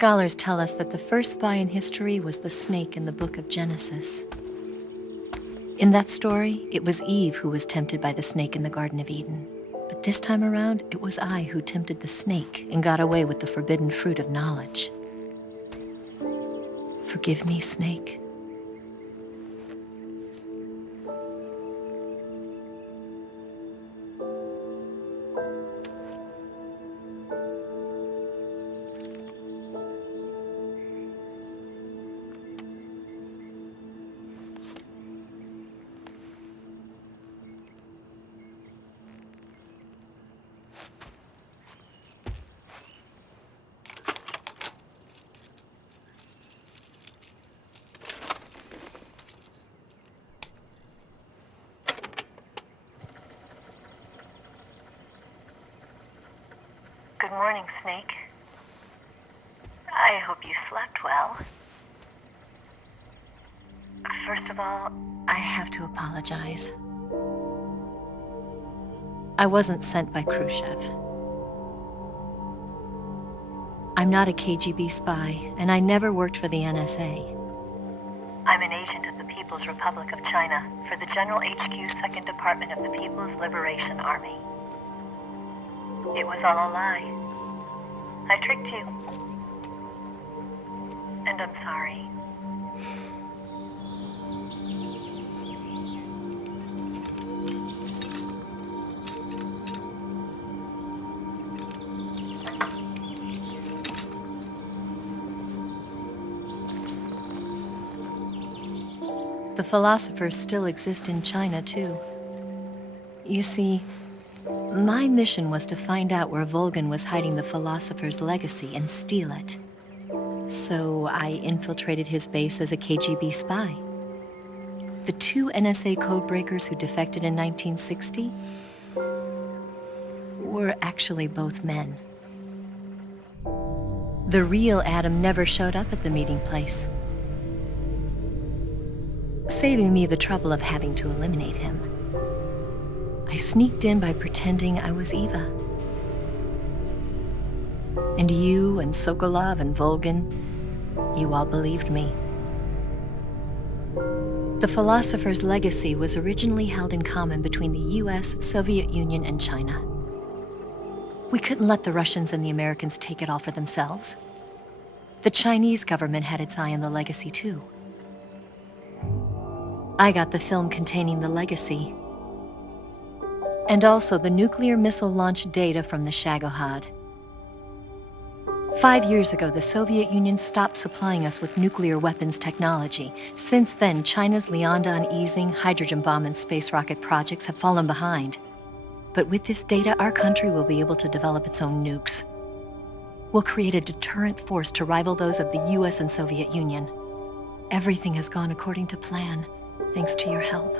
Scholars tell us that the first spy in history was the snake in the book of Genesis. In that story, it was Eve who was tempted by the snake in the Garden of Eden. But this time around, it was I who tempted the snake and got away with the forbidden fruit of knowledge. Forgive me, snake. Good morning, Snake. I hope you slept well. First of all, I have to apologize. I wasn't sent by Khrushchev. I'm not a KGB spy, and I never worked for the NSA. I'm an agent of the People's Republic of China for the General HQ 2nd Department of the People's Liberation Army. It was all a lie. I tricked you. And I'm sorry. The philosophers still exist in China, too. You see, my mission was to find out where Volgan was hiding the philosopher's legacy and steal it. So I infiltrated his base as a KGB spy. The two NSA codebreakers who defected in 1960 were actually both men. The real Adam never showed up at the meeting place, saving me the trouble of having to eliminate him. I sneaked in by pretending I was Eva. And you and Sokolov and Volgan, you all believed me. The philosopher's legacy was originally held in common between the US, Soviet Union, and China. We couldn't let the Russians and the Americans take it all for themselves. The Chinese government had its eye on the legacy too. I got the film containing the legacy, and also the nuclear missile launch data from the Shagohod. 5 years ago, the Soviet Union stopped supplying us with nuclear weapons technology. Since then, China's Liaodong easing, hydrogen bomb, and space rocket projects have fallen behind. But with this data, our country will be able to develop its own nukes. We'll create a deterrent force to rival those of the US and Soviet Union. Everything has gone according to plan, thanks to your help.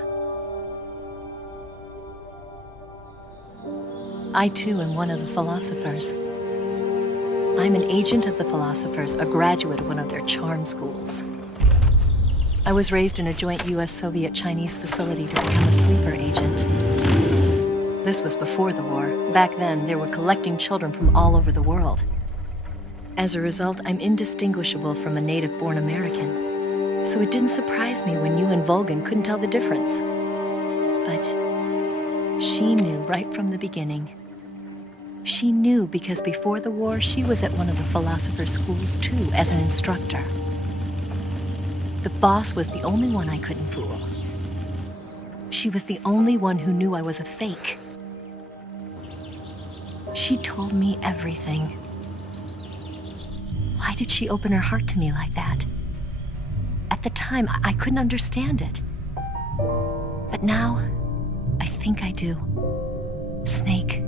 I too am one of the philosophers. I'm an agent of the philosophers, a graduate of one of their charm schools. I was raised in a joint US-Soviet-Chinese facility to become a sleeper agent. This was before the war. Back then, they were collecting children from all over the world. As a result, I'm indistinguishable from a native-born American. So it didn't surprise me when you and Volgan couldn't tell the difference. But she knew right from the beginning. She knew because before the war, she was at one of the philosopher's schools too, as an instructor. The boss was the only one I couldn't fool. She was the only one who knew I was a fake. She told me everything. Why did she open her heart to me like that? At the time, I couldn't understand it. But now, I think I do. Snake.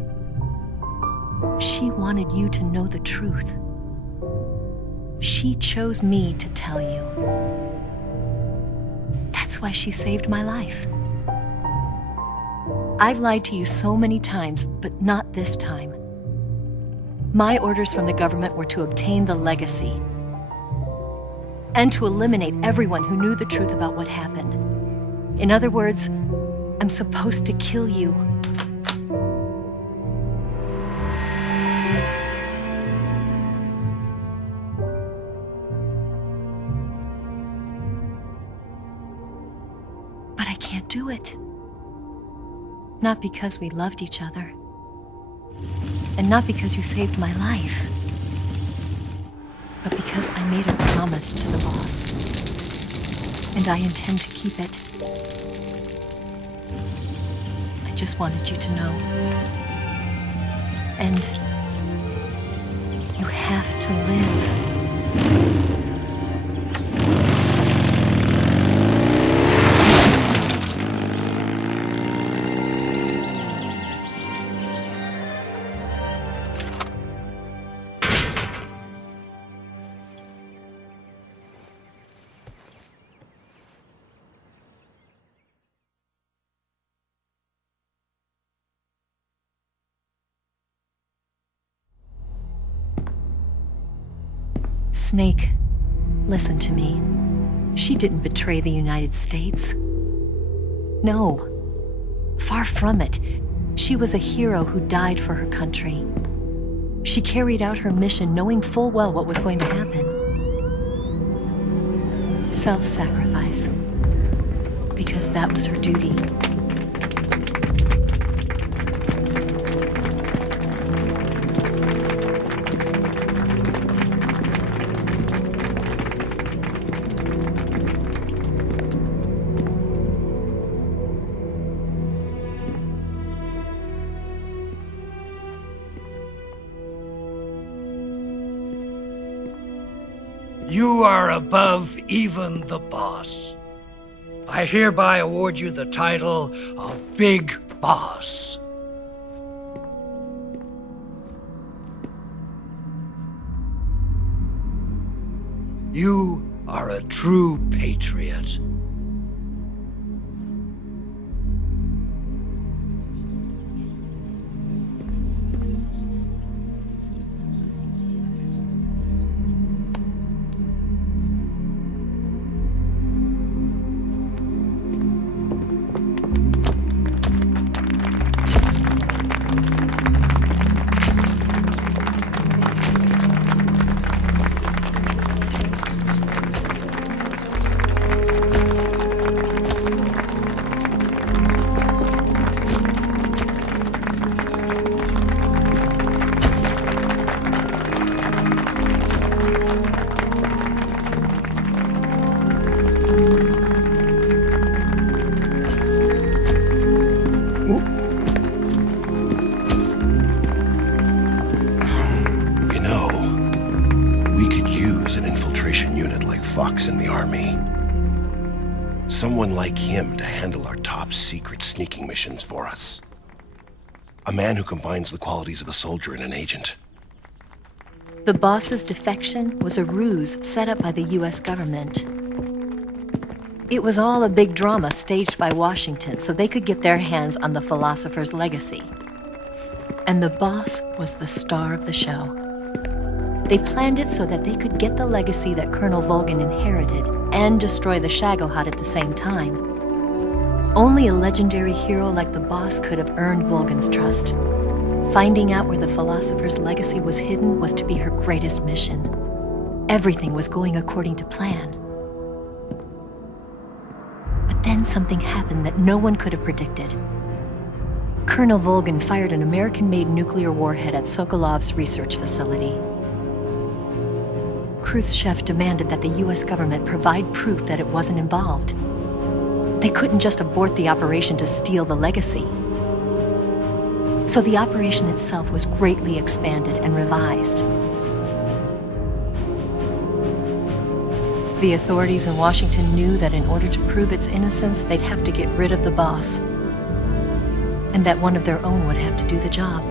She wanted you to know the truth. She chose me to tell you. That's why she saved my life. I've lied to you so many times, but not this time. My orders from the government were to obtain the legacy and to eliminate everyone who knew the truth about what happened. In other words, I'm supposed to kill you. can't do it. Not because we loved each other. And not because you saved my life. But because I made a promise to the boss. And I intend to keep it. I just wanted you to know. And you have to live. Snake, listen to me. She didn't betray the United States. No, far from it. She was a hero who died for her country. She carried out her mission knowing full well what was going to happen. Self-sacrifice, because that was her duty. You are above even the boss. I hereby award you the title of Big Boss. You are a true patriot. In the army. Someone like him to handle our top secret sneaking missions for us. A man who combines the qualities of a soldier and an agent. The boss's defection was a ruse set up by the US government. It was all a big drama staged by Washington so they could get their hands on the philosopher's legacy. And the boss was the star of the show. They planned it so that they could get the legacy that Colonel Volgin inherited and destroy the Shagohod at the same time. Only a legendary hero like the boss could have earned Volgin's trust. Finding out where the philosopher's legacy was hidden was to be her greatest mission. Everything was going according to plan. But then something happened that no one could have predicted. Colonel Volgin fired an American-made nuclear warhead at Sokolov's research facility. Khrushchev demanded that the US government provide proof that it wasn't involved. They couldn't just abort the operation to steal the legacy. So the operation itself was greatly expanded and revised. The authorities in Washington knew that in order to prove its innocence, they'd have to get rid of the boss, and that one of their own would have to do the job.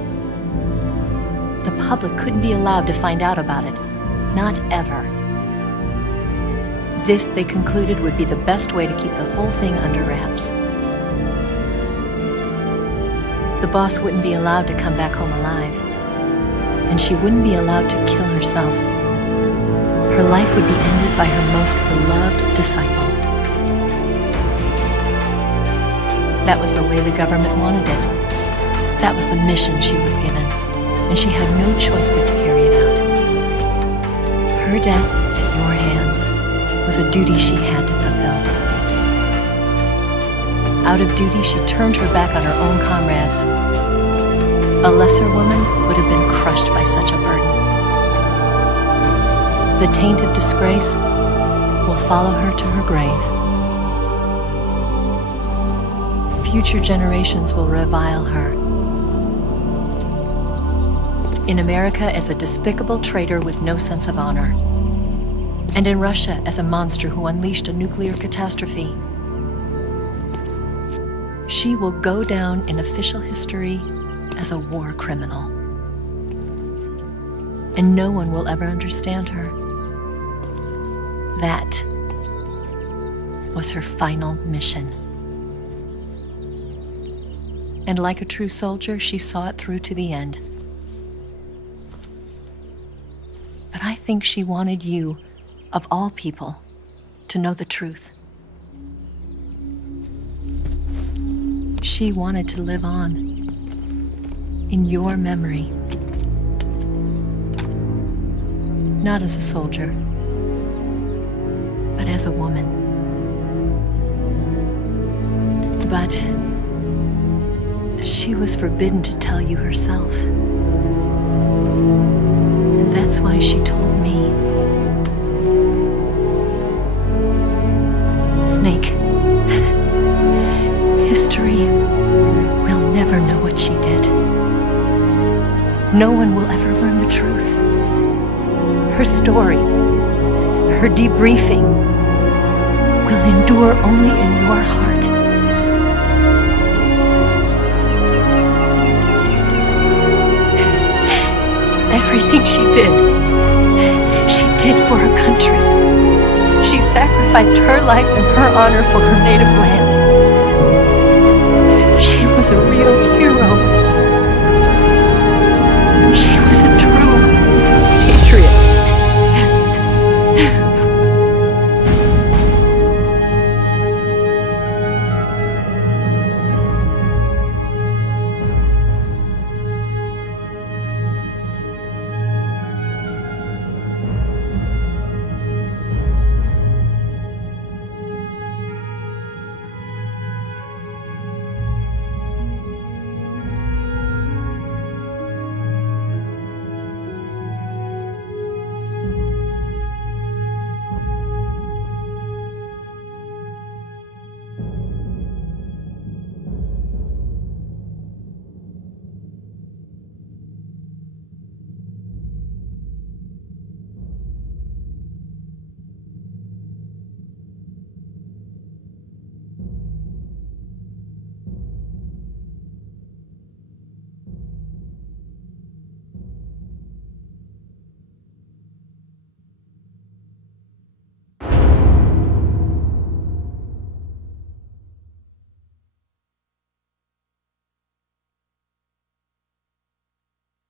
The public couldn't be allowed to find out about it. Not ever. This, they concluded, would be the best way to keep the whole thing under wraps. The boss wouldn't be allowed to come back home alive, and she wouldn't be allowed to kill herself. Her life would be ended by her most beloved disciple. That was the way the government wanted it. That was the mission she was given, and she had no choice but to carry it out. Her death at your hands was a duty she had to fulfill. Out of duty, she turned her back on her own comrades. A lesser woman would have been crushed by such a burden. The taint of disgrace will follow her to her grave. Future generations will revile her. In America as a despicable traitor with no sense of honor. And in Russia as a monster who unleashed a nuclear catastrophe. She will go down in official history as a war criminal. And no one will ever understand her. That was her final mission. And like a true soldier, she saw it through to the end. But I think she wanted you, of all people, to know the truth. She wanted to live on in your memory. Not as a soldier, but as a woman. But she was forbidden to tell you herself. And that's why she told me. Snake, history will never know what she did. No one will ever learn the truth. Her story, her debriefing, will endure only in your heart. Everything she did for her country. She sacrificed her life and her honor for her native land. She was a real hero. She was a true